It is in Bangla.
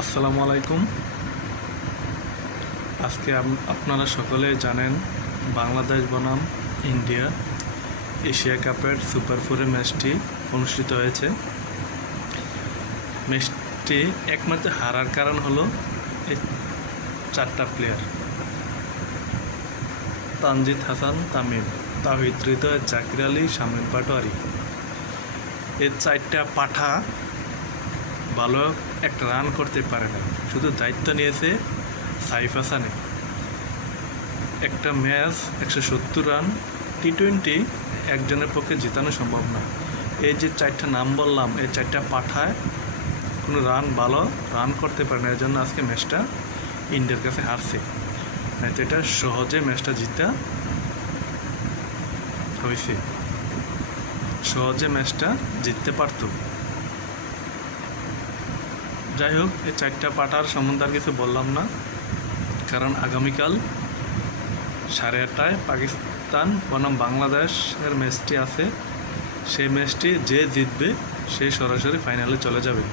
আসসালামু আলাইকুম। আজকে আপনারা সকলে জানেন বাংলাদেশ বনাম ইন্ডিয়া এশিয়া কাপের সুপার ফোরে ম্যাচটি অনুষ্ঠিত হয়েছে। ম্যাচটি একমাত্র হারার কারণ হলো এই চারটা প্লেয়ার: তানজিদ হাসান তামিম, তাওহিদ হৃদয়, জাকির আলী, শামীম পাটোয়ারি। এই চারটা পাঠা ভালো একটা রান করতে পারে না, শুধু দায়িত্ব নিয়েছে সাইফ হাসানে। একটা ম্যাচ 170 রান, টি-20 একজনের পক্ষে জেতানো সম্ভব না। এই যে চারটা নাম বললাম, এই চারটা পাঠায় কোনো ভালো রান করতে পারে না, এর জন্য আজকে ম্যাচটা ইন্ডিয়ার কাছে হারছে। তো এটা সহজে ম্যাচটা জিতা হয়েছে, সহজে ম্যাচটা জিততে পারত। যাই হোক, এই চারটা পাঠার সম্বন্ধে আর কিছু বললাম না, কারণ আগামীকাল 8:30টায় পাকিস্তান বনাম বাংলাদেশের ম্যাচটি আছে। সেই ম্যাচটি যে জিতবে সে সরাসরি ফাইনালে চলে যাবে।